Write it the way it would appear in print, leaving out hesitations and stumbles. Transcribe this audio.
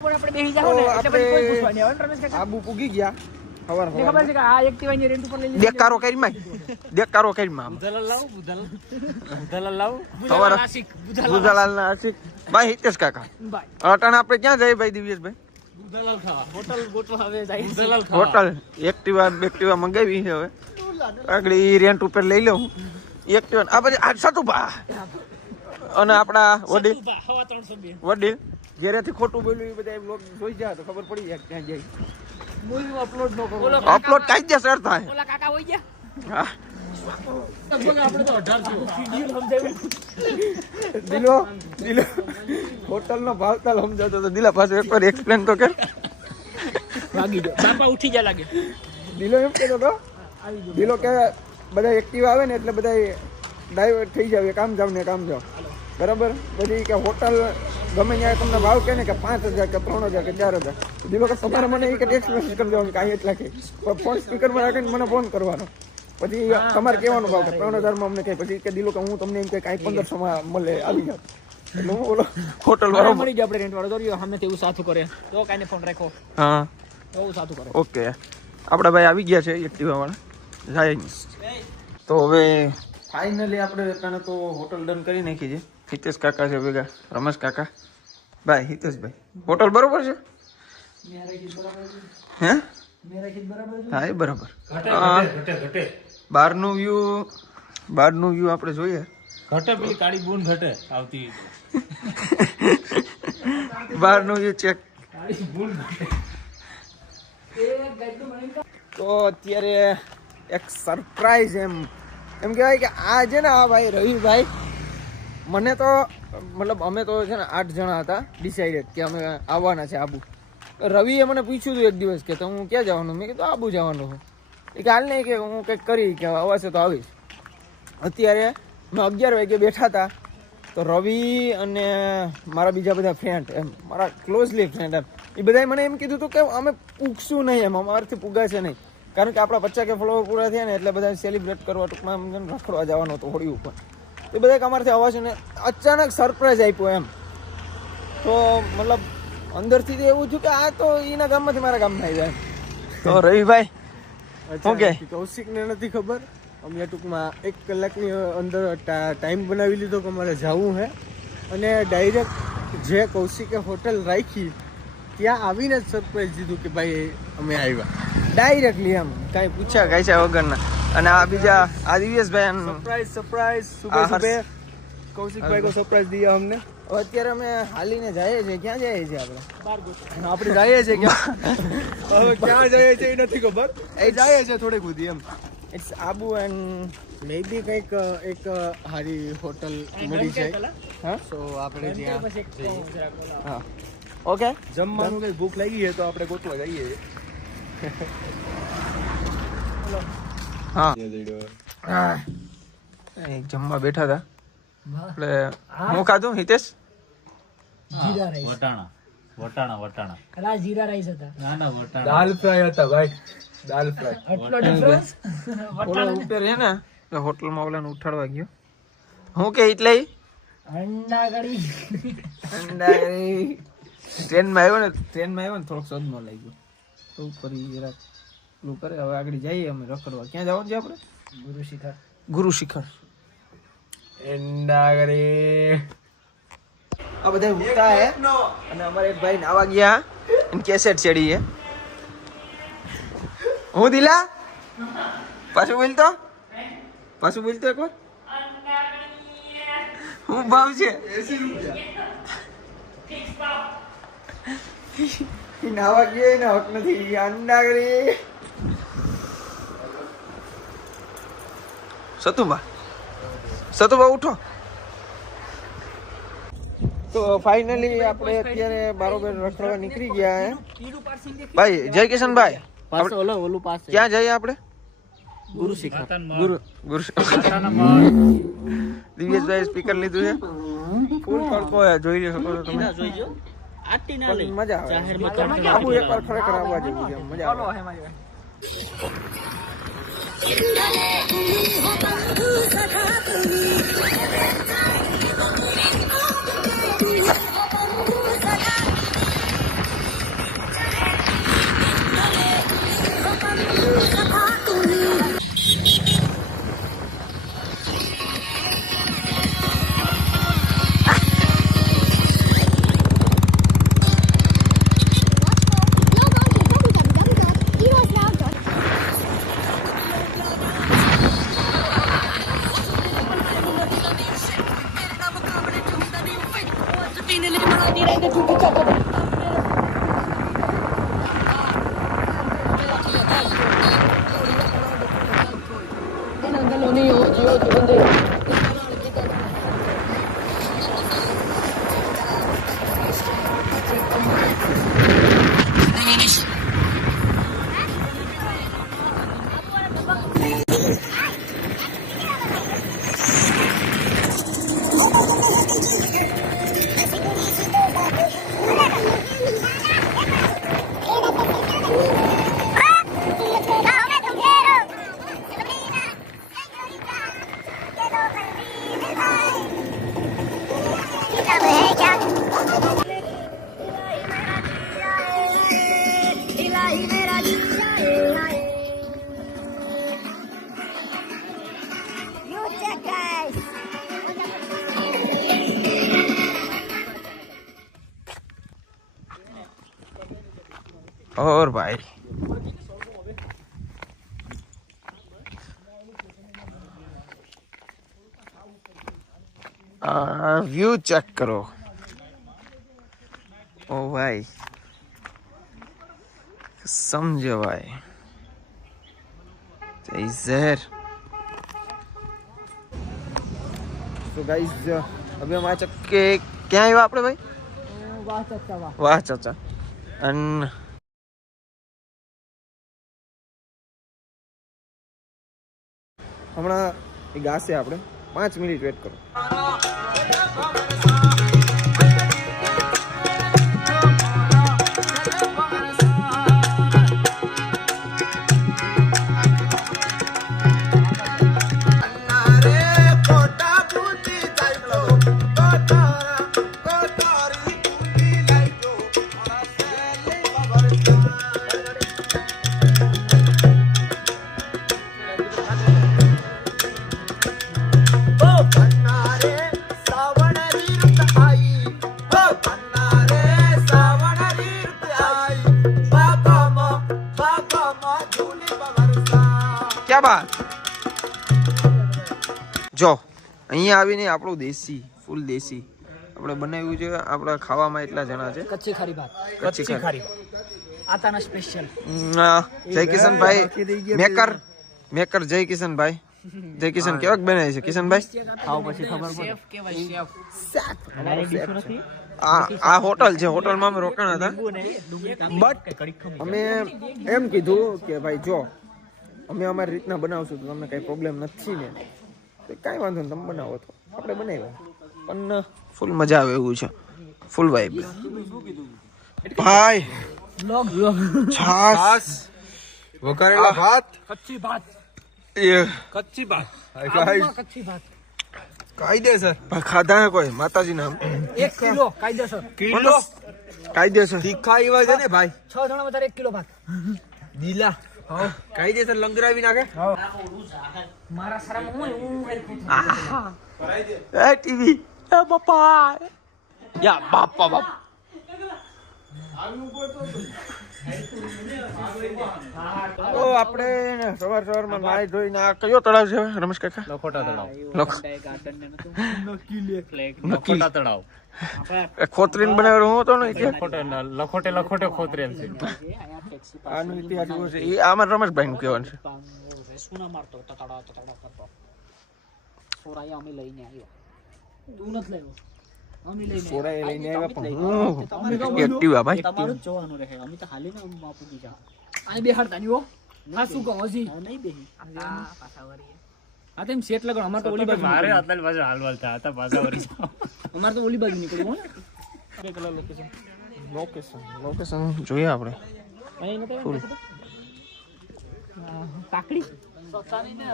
આપણે બેહી જાવ ને એટલે પછી કોઈ પૂછવાની આવે રમેશ કાકા આબુ પૂગી ગયા ખબર ખબર છે કે આ એક્ટિવા ની રેન્ટ ઉપર લઈ લીધી દેકારો કરી માં દેકારો કરી માં બુધલાલ લાવ ખબર આશિક બુધલાલ ના આશિક ભાઈ હિતેશ કાકા ભાઈ અટાણ આપણે ક્યાં જઈએ ભાઈ દિવ્યેશભાઈ બુધલાલ ખાવા હોટલ ગોઠવા હવે જાય બુધલાલ હોટલ એક્ટિવા મંગાવી છે હવે આગળ રેન્ટ ઉપર લઈ લઉં એક્ટિવા આ પછી આ સતુભા અને આપણા વડીલ વડીલ ઘરેથી ખોટું બોલ્યું એ બધા બ્લોગ જોઈ જાય તો ખબર પડી જાય ક્યાં જાય મૂવી અપલોડ ન કરો અપલોડ કાયદેસર થાય ઓલા કાકા હોઈ ગયા હા આપણે તો 1800 દિલો હોટલ નો ભાવ તાલ સમજાતો તો દિલા પાસે એકવાર એક્સપ્લેન તો કર ભાગી ગયો બાપા ઉઠી જા લાગે દિલો એમ કહેતો તો દિલો કે બધા એક્ટિવ આવે ને એટલે બધા ડાયવર્ટ થઈ જાવ કામ જાવ ને કામ જાવ બરાબર પછી કે હોટલ ગમે ત્યાં તમને ભાવ કે ને કે 5000 કે 3000 કે 4000 દિલો કે તમારે મને એ કે ટેક્સ મેસેજ કરી દેવાનું કાંઈ એટલા કે ફોન સ્પીકરમાં રાખીને મને ફોન કરવાનો પછી તમારે કહેવાનો ભાવ કે 3000 માં અમને કહે પછી કે દિલો કે હું તમને એમ કે કાંઈ 1500 માં મળે આવી જાવ એટલે હું બોલો હોટલ વાળો મળી જાય આપણે રેન્ટ વાળો દોર્યો સામે એવું સાથું કરે તો કાઈને ફોન રાખો હા તો સાથું કરે ઓકે આપણા ભાઈ આવી ગયા છે એક્ટિવા વાળા જાય તો હવે ફાઇનલી આપણે તને તો હોટલ ડન કરી નાખી છે હિતેશ કાકા છે ભેગા રમેશ કાકા ભાઈ હિતેશભાઈ હોટલ બરોબર છે હે હા એ બરાબર બહારનું વ્યૂ આપણે જોઈએ ઘટે પેલી કાળી બૂન ઘટે આવતી બહારનું વ્યૂ ચેક તો અત્યારે એક સરપ્રાઈઝ એમ કહેવાય કે આ છે ને આ ભાઈ રવિભાઈ મને તો મતલબ અમે તો છે ને 8 જણા હતા ડિસાઇડેડ કે અમે આવવાના છે આબુ રવિએ મને પૂછ્યું હતું એક દિવસ કે તો હું ક્યાં જવાનું મેં કીધું આબુ જવાનું છું એ કે હાલ નહીં કે હું કંઈક કરી કે અવાશે તો આવીશ અત્યારે મેં 11 વાગે બેઠા હતા તો રવિ અને મારા બીજા બધા ફ્રેન્ડ એમ મારા ક્લોઝલી ફ્રેન્ડ એમ એ બધાએ મને એમ કીધું હતું કે અમે પૂગશું નહીં એમ અમારાથી પૂગાશે નહીં કારણ કે આપણા 50K ફોલોવર પૂરા થયા ને એટલે બધા સેલિબ્રેટ કરવા ટૂંકમાં રખડવા જવાનું હતું હોળી ઉપર એ બધા અમારાથી અવાજ ને અચાનક સરપ્રાઈઝ આપ્યો એમ તો મતલબ અંદરથી તો એવું થયું કે આ તો એના ગામમાંથી મારા ગામમાં આવી જાય તો રવિભાઈ ઓકે કૌશિકને નથી ખબર અમે ટૂંકમાં 1 કલાકની અંદર ટાઈમ બનાવી લીધો કે અમારે જવું છે અને ડાયરેક્ટ જે કૌશિકે હોટલ રાખી ત્યાં આવીને જ સરપ્રાઈઝ દીધું કે ભાઈ અમે આવ્યા ડાયરેક્ટલી એમ કાંઈ પૂછ્યા કાંઈ વગરના અને આ બીજા આ દિવ્યેશભાઈ સરપ્રાઈઝ સુબહ કૌશિકભાઈ કો સરપ્રાઈઝ દિયા हमने અત્યારે અમે હાલીને જઈએ છીએ ક્યાં જઈએ છીએ આપણે જઈએ છીએ ક્યાં હવે ક્યાં જઈએ છીએ એ નથી ખબર એ જઈએ છીએ થોડીક સુધી એમ ઇટ્સ આબુ એન્ડ મે બી કંઈક એક સારી હોટલ મળી જાય હા સો આપણે ત્યાં હા ઓકે જમવાનું કઈ ભૂખ લાગી છે તો આપણે ગોતવા જઈએ હા જમવા બેઠા હતા એટલે હું ખાધું હિતેશ જીરા રાઈસ વટાણા કલા જીરા રાઈસ હતા ના વટાણા દાલ ફ્રાય હતા ભાઈ દાલ ફ્રાય આટલો ડિફરન્સ ઓલો ઉપર છે ને હોટલમાં ઓલાને ઉઠાડવા ગયો હું કે એટલે અંડા કડી ટ્રેનમાં આવ્યો ને થોડોક સદમાં લઈ ગયો તો ઉપર જરાક પેલું કરે હવે આગળ જઈએ અમે રખડવા ક્યાં જવાનું છે આપણે ગુરુ શિખર આ બધા ઉઠતા હે અને અમારે એક ભાઈ નાવા ગયા અને કેસેટ ચડી હે હું દિલા પાછું બોલતો એકવાર હું ભાવ છે નાવા ગયા એને હક નથી અંડા કરી સતુભા ઉઠો તો ફાઇનલી આપણે અત્યારે બરોબર રખડવા નીકળી ગયા હે ભાઈ જય કિશનભાઈ ઓલું પાસે ક્યાં જઈએ આપણે ગુરુ શિખર દિવ્યેશભાઈ સ્પીકર લીધું છે ફૂલ તડકો જોઈ શકો છો તમે જોઈજો આટી ના લઈ મજા આવે જાહેરમાં આબુ એકવાર ખરેખર આવવા જેવું છે મજા આવે और भाई व्यू चेक करो। ओ भाई समझो भाई जहर। तो गाइस अभी हम आ चुके क्या है आपने भाई वाह चाचा अन હમણાં એ ગાશે આપણે 5 મિનિટ વેટ કરો। क्या बात જો અહીંયા આવીને આપણું દેશી ફૂલ દેશી આપણે બનાવ્યું છે। આપણા ખાવામાં એટલા જણા છે। કચ્છી ખારી ભાત કચ્છી ખારી આતાના સ્પેશિયલ જય કિશનભાઈ મેકર જય કિશનભાઈ જય કિશન કેવાક બનાવે છે કિશનભાઈ ખાવ પછી ખબર પડે શેફ કેવાય શેફ અમારી ડીશ નથી આ હોટલ છે હોટલમાં અમે રોકાણા હતા બટ અમે એમ કીધું કે ભાઈ જો અમે અમારી રીતના બનાવશું તો તમને કઈ પ્રોબ્લેમ નથી ને તો કાંઈ વાંધો નહીં તમે બનાવો તો આપણે બનાવ્યા પણ ફૂલ મજા આવે એવું છે ફૂલ વાઇબ ભાઈ છાસ વઘારેલા ભાત કચ્છી ભાત કચ્છી બાત કચ્છી ભાત કાયદેસર ખાધા હે કોઈ માતાજી નામ 1 કિલો કાયદેસર કાયદેસર તીખા એવા છે ને ભાઈ 6 જણા વધારે 1 કિલો ભાત દીલા કાયદેસર લંગરાવી નાખે મારા સારામાં હું એ ટીવી એ બાપા યા બાપા બાપ તો આપણે સવારમાં નાઈ ધોઈને આ કયો તળાવ છે રમેશ કાકા લખોટા તળાવ લખોટા તળાવ ખોતરીને બનાવેલો હું હતો ને લખોટે ખોતરેલ છે આનો ઇતિહાસ એવો છે એ આમાં રમેશભાઈ નું કહેવાનું છે સુના મારતો તતડા કરતો સોરાયા અમે લઈને આવ્યો તું નથી લાવ્યો અમે લઈને સોરાએ લઈને આવ્યા પણ હું એક્ટિવ આ ભાઈ તમારું જ જોવાનું રહે અમે તો હાલીને બાપુ કી જા આને બેહાડતા નહીં હો ના શું કહો હજી નહીં બેહી આ પાછાવરી આ તેમ સેટ લગણ અમાર તો ઓલી બાજુ મારે આટલા બાજુ હાલવાલ હતા પાછાવરી અમાર તો ઓલી બાજુ નીકળ્યું હો ને કલર લોકેશન જોઈએ આપણે અહીં નતો કાકડી સસાની ને